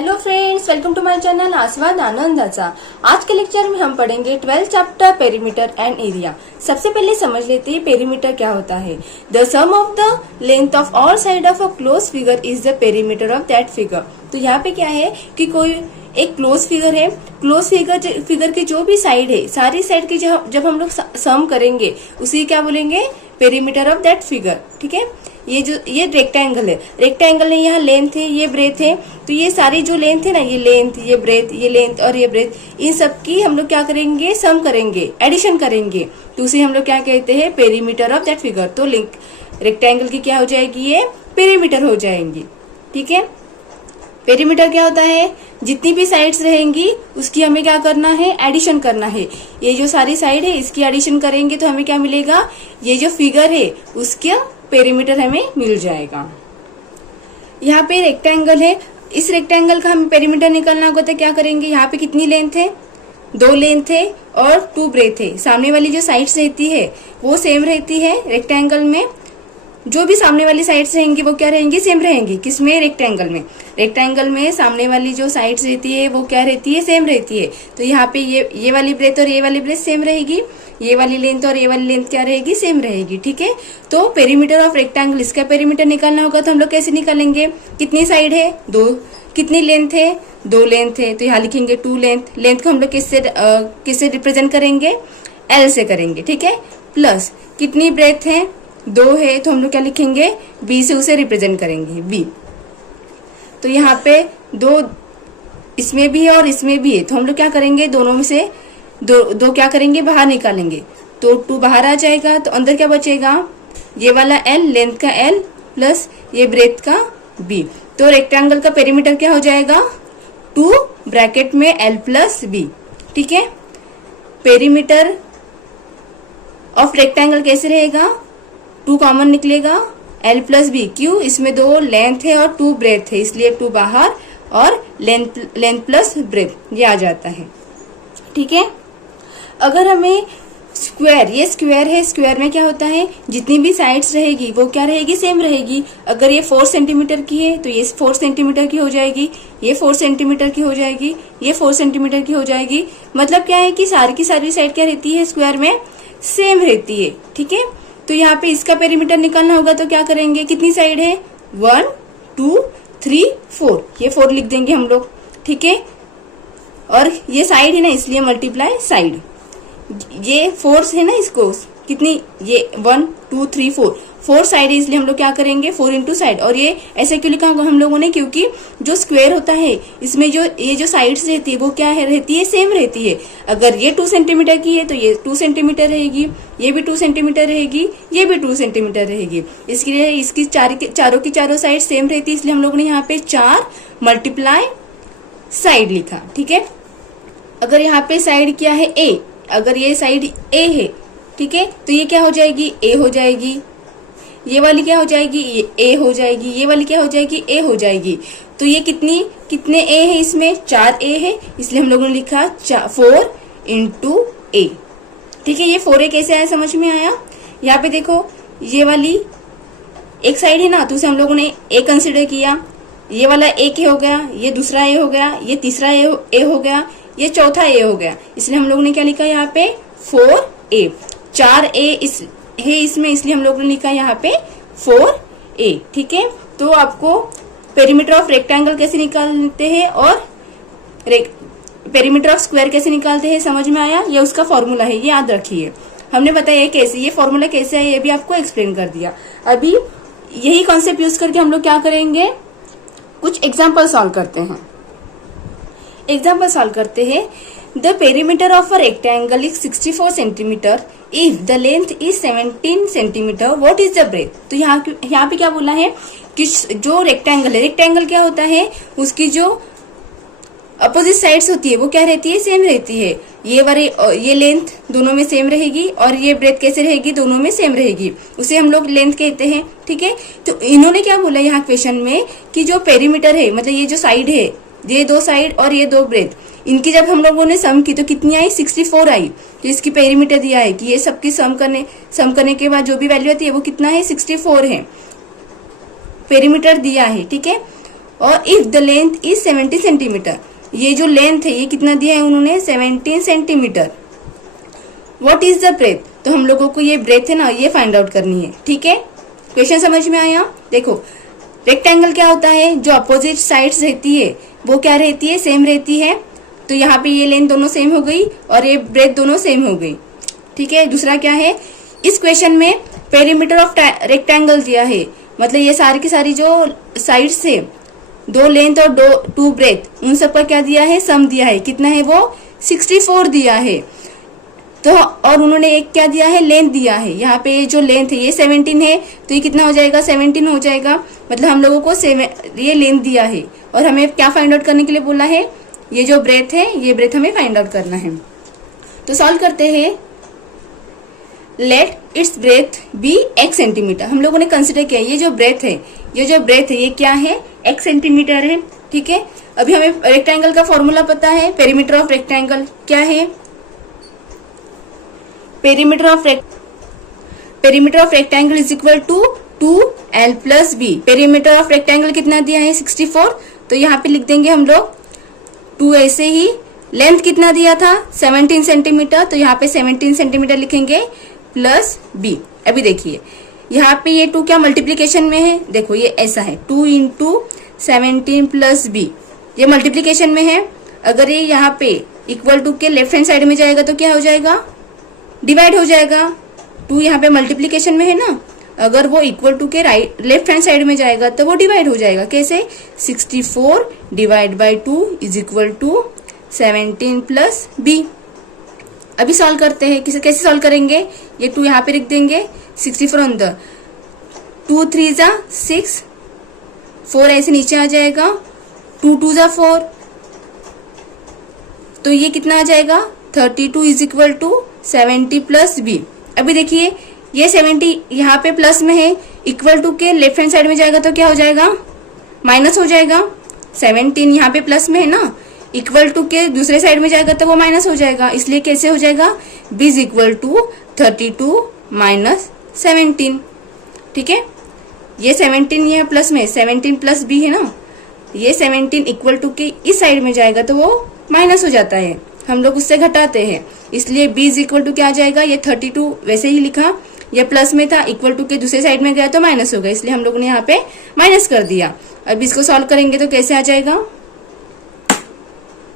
Hello friends, welcome to my channel आस्वाद आनंदाचा। आज के लेक्चर में हम पढ़ेंगे 12th chapter perimeter and area. सबसे पहले समझ लेते हैं पेरीमीटर क्या होता है। The sum of the length of all side of a close figure is the perimeter of that figure. तो यहाँ पे क्या है कि कोई एक क्लोज फिगर है, क्लोज फिगर की जो भी साइड है, सारी साइड की जब हम लोग सम करेंगे उसी क्या बोलेंगे, पेरीमीटर ऑफ दैट फिगर। ठीक है, ये रेक्टेंगल है, रेक्टेंगल है, यहाँ लेंथ है, ये ब्रेथ है, तो ये सारी जो लेंथ है ना, ये लेंथ, ये ब्रेथ, ये लेंथ और ये ब्रेथ, इन सब की हम लोग क्या करेंगे, सम करेंगे, एडिशन करेंगे, तो उसे हम लोग क्या कहते हैं, पेरीमीटर ऑफ दैट फिगर। तो रेक्टेंगल की क्या हो जाएगी, ये पेरीमीटर हो जाएंगी। ठीक है, पेरीमीटर क्या होता है, जितनी भी साइड्स रहेंगी उसकी हमें क्या करना है, एडिशन करना है। ये जो सारी साइड है इसकी एडिशन करेंगे तो हमें क्या मिलेगा, ये जो फिगर है उसका पेरीमीटर हमें मिल जाएगा। यहाँ पे रेक्टेंगल है, इस रेक्टेंगल का हमें पेरीमीटर निकालना होगा तो क्या करेंगे, यहाँ पे कितनी लेंथ है, 2 लेंथ है और 2 ब्रेथ है। सामने वाली जो साइड्स रहती है वो सेम रहती है रेक्टेंगल में, जो भी सामने वाली साइड्स रहेंगी वो क्या रहेंगी, सेम रहेंगी। किसमें, रेक्टेंगल में। रेक्टेंगल में सामने वाली जो साइड्स रहती है वो क्या रहती है, सेम रहती है। तो यहाँ पे ये वाली ब्रेथ और ये वाली ब्रेथ सेम रहेगी, ये वाली लेंथ और ये वाली लेंथ क्या रहेगी, सेम रहेगी। ठीक है, तो पेरीमीटर ऑफ रेक्टेंगल, इसका पेरीमीटर निकालना होगा तो हम लोग कैसे निकालेंगे, कितनी साइड है, 2, कितनी लेंथ है, 2 लेंथ है, तो यहाँ लिखेंगे 2 लेंथ। लेंथ को हम लोग किससे रिप्रेजेंट करेंगे, L से करेंगे। ठीक है, प्लस कितनी ब्रेथ है, 2 है, तो हम लोग क्या लिखेंगे, B से उसे रिप्रेजेंट करेंगे, B। तो यहाँ पे 2 इसमें भी है और इसमें भी है, तो हम लोग क्या करेंगे, दोनों में से दो क्या करेंगे, बाहर निकालेंगे, तो 2 बाहर आ जाएगा, तो अंदर क्या बचेगा, ये वाला L, लेंथ का L प्लस ये ब्रेथ का B। तो रेक्टेंगल का पेरीमीटर क्या हो जाएगा, 2 ब्रैकेट में L प्लस B। ठीक है, पेरीमीटर ऑफ रेक्टेंगल कैसे रहेगा, 2 कॉमन निकलेगा, L प्लस B। क्यों, इसमें 2 लेंथ है और 2 ब्रेथ है, इसलिए 2 बाहर और लेंथ प्लस ब्रेथ ये आ जाता है। ठीक है, अगर हमें स्क्वायर, ये स्क्वायर है, स्क्वायर में क्या होता है, जितनी भी साइड्स रहेगी वो क्या रहेगी, सेम रहेगी। अगर ये 4 सेंटीमीटर की है तो ये 4 सेंटीमीटर की हो जाएगी, ये 4 सेंटीमीटर की हो जाएगी, ये 4 सेंटीमीटर की हो जाएगी। मतलब क्या है कि सारी की सारी साइड क्या रहती है, स्क्वायर में सेम रहती है। ठीक है, तो यहाँ पे इसका पेरीमीटर निकालना होगा तो क्या करेंगे, कितनी साइड है, 1 2 3 4, ये 4 लिख देंगे हम लोग। ठीक है, और ये साइड है ना इसलिए मल्टीप्लाई साइड, ये 4 है ना, इसको कितनी, ये 1 2 3 4 साइड है इसलिए हम लोग क्या करेंगे, 4 इंटू साइड। और ये ऐसे क्यों लिखा हम लोगों ने, क्योंकि जो स्क्वायर होता है इसमें ये जो साइड्स रहती है वो क्या है, रहती है, सेम रहती है। अगर ये 2 सेंटीमीटर की है तो ये 2 सेंटीमीटर रहेगी, ये भी 2 सेंटीमीटर रहेगी, ये भी 2 सेंटीमीटर रहेगी। इसलिए इसकी चारों की चारों साइड सेम रहती है, इसलिए हम लोगों ने यहाँ पे 4 मल्टीप्लाई साइड लिखा। ठीक है, अगर यहाँ पे साइड क्या है, A, अगर ये साइड A है, ठीक है, तो ये क्या हो जाएगी, A हो जाएगी, ये वाली क्या हो जाएगी, ये A हो जाएगी, ये वाली क्या हो जाएगी, A हो जाएगी। तो ये कितने A है, इसमें 4 A है, इसलिए हम लोगों ने लिखा 4 इंटू A। ठीक है, ये 4A कैसे आया, समझ में आया। यहाँ पे देखो, ये वाली एक साइड है ना, तो उसे हम लोगों ने A कंसिडर किया, ये वाला A हो गया, ये दूसरा A हो गया, ये तीसरा A हो गया, ये चौथा A हो गया, इसलिए हम लोगों ने क्या लिखा यहाँ पे, 4A। 4A है इसमें, इसलिए हम लोगों ने लिखा यहाँ पे 4A। ठीक है, तो आपको पेरीमीटर ऑफ रेक्टेंगल कैसे निकालते हैं और पेरीमीटर ऑफ स्क्वायर कैसे निकालते हैं समझ में आया। ये उसका फॉर्मूला है, ये याद रखिए। हमने बताया कैसे, ये फॉर्मूला कैसे है ये भी आपको एक्सप्लेन कर दिया। अभी यही कॉन्सेप्ट यूज करके हम लोग क्या करेंगे, कुछ एग्जाम्पल सॉल्व करते हैं। एग्जाम्पल सॉल्व करते हैं। The perimeter of a rectangle is 64 centimetre if the length is 17 centimetre, what is the breadth. तो यहाँ पे क्या बोला है कि जो रेक्टेंगल है, रेक्टेंगल क्या होता है, उसकी जो अपोजिट साइड्स होती है वो क्या रहती है, सेम रहती है। ये लेंथ दोनों में सेम रहेगी और ये ब्रेथ कैसे रहेगी, दोनों में सेम रहेगी, उसे हम लोग लेंथ कहते हैं। ठीक है, तो इन्होंने क्या बोला यहाँ क्वेश्चन में कि जो पेरीमीटर है, मतलब ये जो साइड है, ये 2 साइड और ये 2 ब्रेथ, इनकी जब हम लोगों ने सम की तो कितनी आई, 64 आई। तो इसकी पेरीमीटर दिया है कि ये सबकी सम करने के बाद जो भी वैल्यू आती है वो कितना है, 64 है, पेरीमीटर दिया है। ठीक है, और if the length is 70 centimetre, ये जो लेंथ है ये कितना दिया है उन्होंने 17 centimetre. What is the breadth, तो हम लोगों को ये ब्रेथ है ना ये फाइंड आउट करनी है। ठीक है, क्वेश्चन समझ में आया। देखो रेक्टेंगल क्या होता है, जो अपोजिट साइड्स रहती है वो क्या रहती है, सेम रहती है। तो यहाँ पे ये लेंथ दोनों सेम हो गई और ये ब्रेथ दोनों सेम हो गई। ठीक है, दूसरा क्या है, इस क्वेश्चन में पेरीमीटर ऑफ रेक्टेंगल दिया है, मतलब ये सारी की सारी जो साइड्स है, दो लेंथ और टू ब्रेथ, उन सब का क्या दिया है, सम दिया है। कितना है वो 64 दिया है। तो और उन्होंने एक क्या दिया है, लेंथ दिया है। यहाँ पे जो लेंथ है ये 17 है, तो ये कितना हो जाएगा 17 हो जाएगा। मतलब हम लोगों को ये लेंथ दिया है और हमें क्या फाइंड आउट करने के लिए बोला है, ये जो ब्रेथ है ये ब्रेथ हमें फाइंड आउट करना है। तो सॉल्व करते हैं। Let its breadth be x centimetre, हम लोगों ने कंसिडर किया ये जो ब्रेथ है ये क्या है, x सेंटीमीटर है। ठीक है, अभी हमें रेक्टेंगल का फॉर्मूला पता है, पेरीमीटर ऑफ रेक्टेंगल क्या है, perimeter of rectangle is equal to 2l plus B. Perimeter of rectangle कितना दिया है 64, तो यहाँ पे लिख देंगे हम लोग 2 ऐसे ही। लेंथ कितना दिया था 17 सेंटीमीटर, तो यहाँ पे 17 सेंटीमीटर लिखेंगे प्लस बी। अभी देखिए यहाँ पे ये 2 क्या मल्टीप्लीकेशन में है, देखो ये ऐसा है 2 इंटू 17 प्लस बी, ये मल्टीप्लीकेशन में है। अगर ये यहाँ पे इक्वल टू के लेफ्ट हैंड साइड में जाएगा तो क्या हो जाएगा, डिवाइड हो जाएगा। 2 यहाँ पे मल्टीप्लीकेशन में है ना, अगर वो इक्वल टू के लेफ्ट हैंड साइड में जाएगा तो वो डिवाइड हो जाएगा। कैसे, 64 divide by 2 is equal to 17 plus B. अभी सॉल्व करते हैं, कैसे सॉल्व करेंगे, ये 2 यहाँ पे लिख देंगे, 64 अंदर, 2 3 जा 6, 4 ऐसे नीचे आ जाएगा, 2 2 जा 4, तो ये कितना आ जाएगा 32 is equal to 70 plus B. अभी देखिए ये 70 यहाँ पे प्लस में है, इक्वल टू के लेफ्ट हैंड साइड में जाएगा तो क्या हो जाएगा, माइनस हो जाएगा। 17 यहाँ पे प्लस में है ना, इक्वल टू के दूसरे साइड में जाएगा तो वो माइनस हो जाएगा, इसलिए कैसे हो जाएगा, b is equal to 32 minus 17। ठीक है, ये 17 ये प्लस में 17 प्लस b है ना, ये 17 इक्वल टू के इस साइड में जाएगा तो वो माइनस हो जाता है, हम लोग उससे घटाते हैं, इसलिए b इज इक्वल टू क्या आ जाएगा, ये 32 वैसे ही लिखा, ये प्लस में था, इक्वल टू के दूसरे साइड में गया तो माइनस हो गया, इसलिए हम लोग ने यहाँ पे माइनस कर दिया। अब इसको सॉल्व करेंगे तो कैसे आ जाएगा,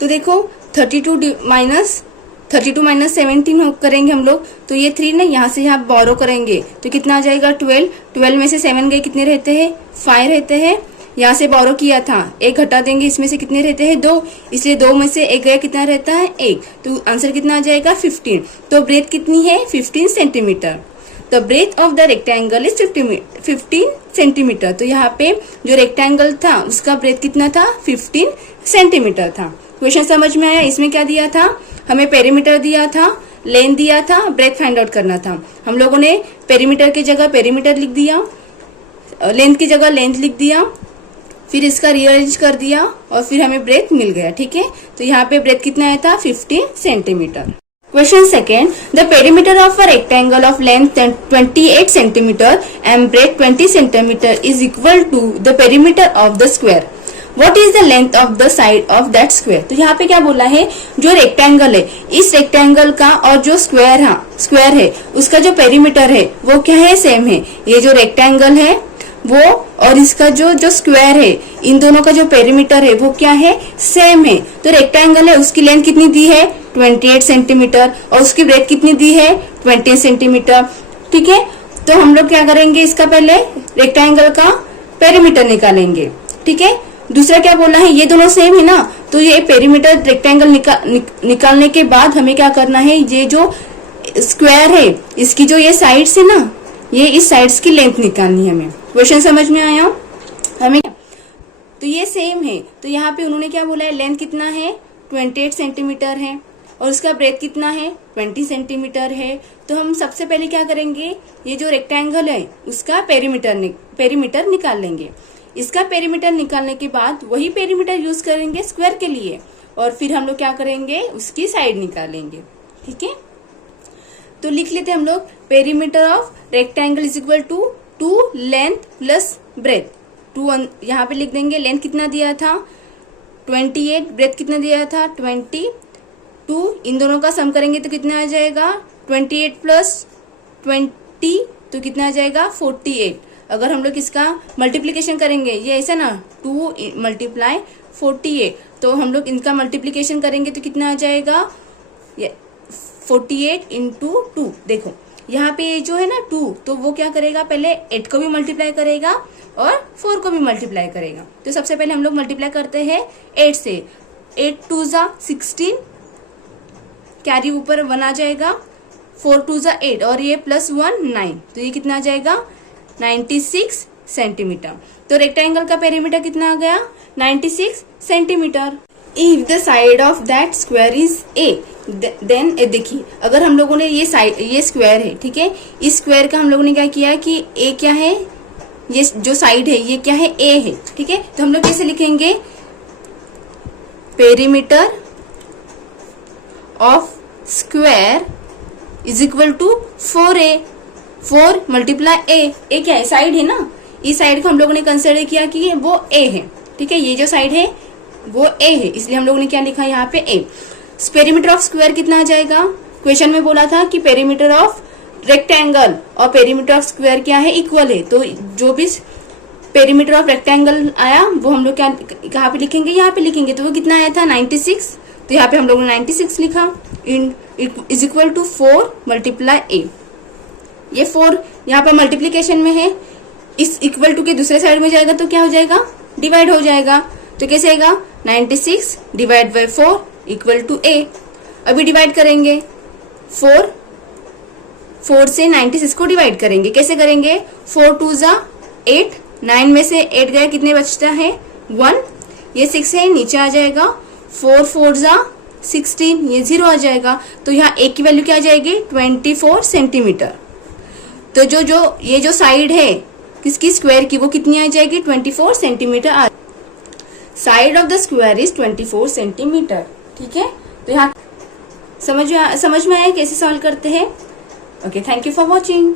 तो देखो 32 माइनस 17 करेंगे हम लोग, तो ये 3 ना यहाँ से यहाँ बोरो करेंगे तो कितना आ जाएगा 12 में से 7 गए, कितने रहते हैं 5 रहते हैं। यहाँ से बोरो किया था, एक घटा देंगे, इसमें से कितने रहते हैं 2, इसलिए 2 में से एक गया, कितना रहता है 1, तो आंसर कितना आ जाएगा 15। तो ब्रेथ कितनी है 15 centimetre. The breadth of the rectangle is 15 centimetre. तो यहाँ पे जो रेक्टेंगल था उसका ब्रेथ कितना था 15 सेंटीमीटर था। क्वेश्चन समझ में आया, इसमें क्या दिया था, हमें पेरीमीटर दिया था, लेंथ दिया था, ब्रेथ फाइंड आउट करना था। हम लोगों ने पेरीमीटर की जगह पेरीमीटर लिख दिया, लेंथ की जगह लेंथ लिख दिया, फिर इसका रीअरेंज कर दिया और फिर हमें ब्रेथ मिल गया। ठीक है, तो यहाँ पे ब्रेथ कितना आया था 15 centimetre. Question second, the perimeter of a rectangle of length 28 centimeter and breadth 20 centimeter is equal to the perimeter of the square. What is the length of the side of that square? तो यहाँ पे क्या बोला है, जो rectangle है, इस rectangle का और जो स्क्वायर है उसका जो पेरीमीटर है वो क्या है, सेम है। ये जो रेक्टेंगल है वो और इसका जो स्क्वायर है, इन दोनों का जो पेरीमीटर है वो क्या है, सेम है। तो रेक्टेंगल है उसकी लेंथ कितनी दी है 28 सेंटीमीटर और उसकी ब्रेथ कितनी दी है 20 सेंटीमीटर। ठीक है, तो हम लोग क्या करेंगे, इसका पहले रेक्टेंगल का पेरीमीटर निकालेंगे। ठीक है, दूसरा क्या बोला है, ये दोनों सेम है ना, तो ये पेरीमीटर रेक्टेंगल निकालने के बाद हमें क्या करना है, ये जो स्क्वायर है इसकी जो ये साइड्स है ना, ये इस साइड्स की लेंथ निकालनी है हमें। क्वेश्चन समझ में आया हमें, तो ये सेम है, तो यहाँ पे उन्होंने क्या बोला है, लेंथ कितना है 28 सेंटीमीटर है और उसका ब्रेथ कितना है 20 सेंटीमीटर है। तो हम सबसे पहले क्या करेंगे, ये जो रेक्टेंगल है उसका पेरीमीटर निकाल लेंगे। इसका पेरीमीटर निकालने के बाद वही पेरीमीटर यूज करेंगे स्क्वायर के लिए और फिर हम लोग क्या करेंगे, उसकी साइड निकालेंगे। ठीक है, तो लिख लेते हम लोग, perimeter of rectangle is equal to 2 length plus breadth, 2 यहाँ पे लिख देंगे। लेंथ कितना दिया था 28, ब्रेथ कितना दिया था 22। इन दोनों का सम करेंगे तो कितना आ जाएगा 28 प्लस 20 तो कितना आ जाएगा 48। अगर हम लोग इसका मल्टीप्लीकेशन करेंगे, ये ऐसा ना 2 मल्टीप्लाई 48, तो हम लोग इनका मल्टीप्लीकेशन करेंगे तो कितना आ जाएगा 48 इंटू 2। देखो यहाँ पे जो है ना 2, तो वो क्या करेगा पहले 8 को भी मल्टीप्लाई करेगा और 4 को भी मल्टीप्लाई करेगा। तो सबसे पहले हम लोग मल्टीप्लाई करते हैं 8 से। 8 2 जा 16, कैरी ऊपर 1 आ जाएगा, 4 2 जा 8 और ये प्लस 1 9, तो ये कितना आ जाएगा 96 सेंटीमीटर। तो रेक्टेंगल का पेरीमीटर कितना आ गया 96 centimetre. If the side of that square is a, then देखिए अगर हम लोगों ने ये स्क्वायर है, ठीक है, इस स्क्वायर का हम लोगों ने क्या किया कि ए क्या है, ये जो साइड है ये क्या है ए है, ठीक है। तो हम लोग कैसे लिखेंगे perimeter of square is equal to 4a, 4 multiply A क्या है साइड है ना, इस साइड को हम लोगों ने कंसिडर किया कि वो ए है, ठीक है, ये जो साइड है वो ए है, इसलिए हम लोगों ने क्या लिखा यहाँ पे ए। पेरीमीटर ऑफ स्क्वायर कितना आ जाएगा, क्वेश्चन में बोला था कि पेरीमीटर ऑफ रेक्टेंगल और पेरीमीटर ऑफ स्क्वायर क्या है इक्वल है, तो जो भी पेरीमीटर ऑफ रेक्टेंगल आया वो हम लोग क्या कहाँ पे लिखेंगे, यहाँ पे लिखेंगे, तो वो कितना आया था 96, तो यहाँ पे हम लोगों ने 96 लिखा इज इक्वल टू 4 मल्टीप्लाई ए। ये 4 यहाँ पर मल्टीप्लीकेशन में है, इस इक्वल टू के दूसरे साइड में जाएगा तो क्या हो जाएगा डिवाइड हो जाएगा, तो कैसे आएगा 96 डिवाइड बाई 4 इक्वल टू ए। अभी डिवाइड करेंगे 4 से 96 को डिवाइड करेंगे, कैसे करेंगे 4 2 जा 8, 9 में से 8 गया कितने बचता है 1, ये 6 है नीचे आ जाएगा, 4 4 जा 16, ये 0 आ जाएगा, तो यहाँ ए की वैल्यू क्या आ जाएगी 24 सेंटीमीटर। तो ये जो साइड है किसकी स्क्वायर की वो कितनी आ जाएगी 24 centimetre. Side of the square is 24 centimetre, ठीक है। तो यहाँ समझ में आया कैसे सॉल्व करते हैं। Okay, thank you for watching.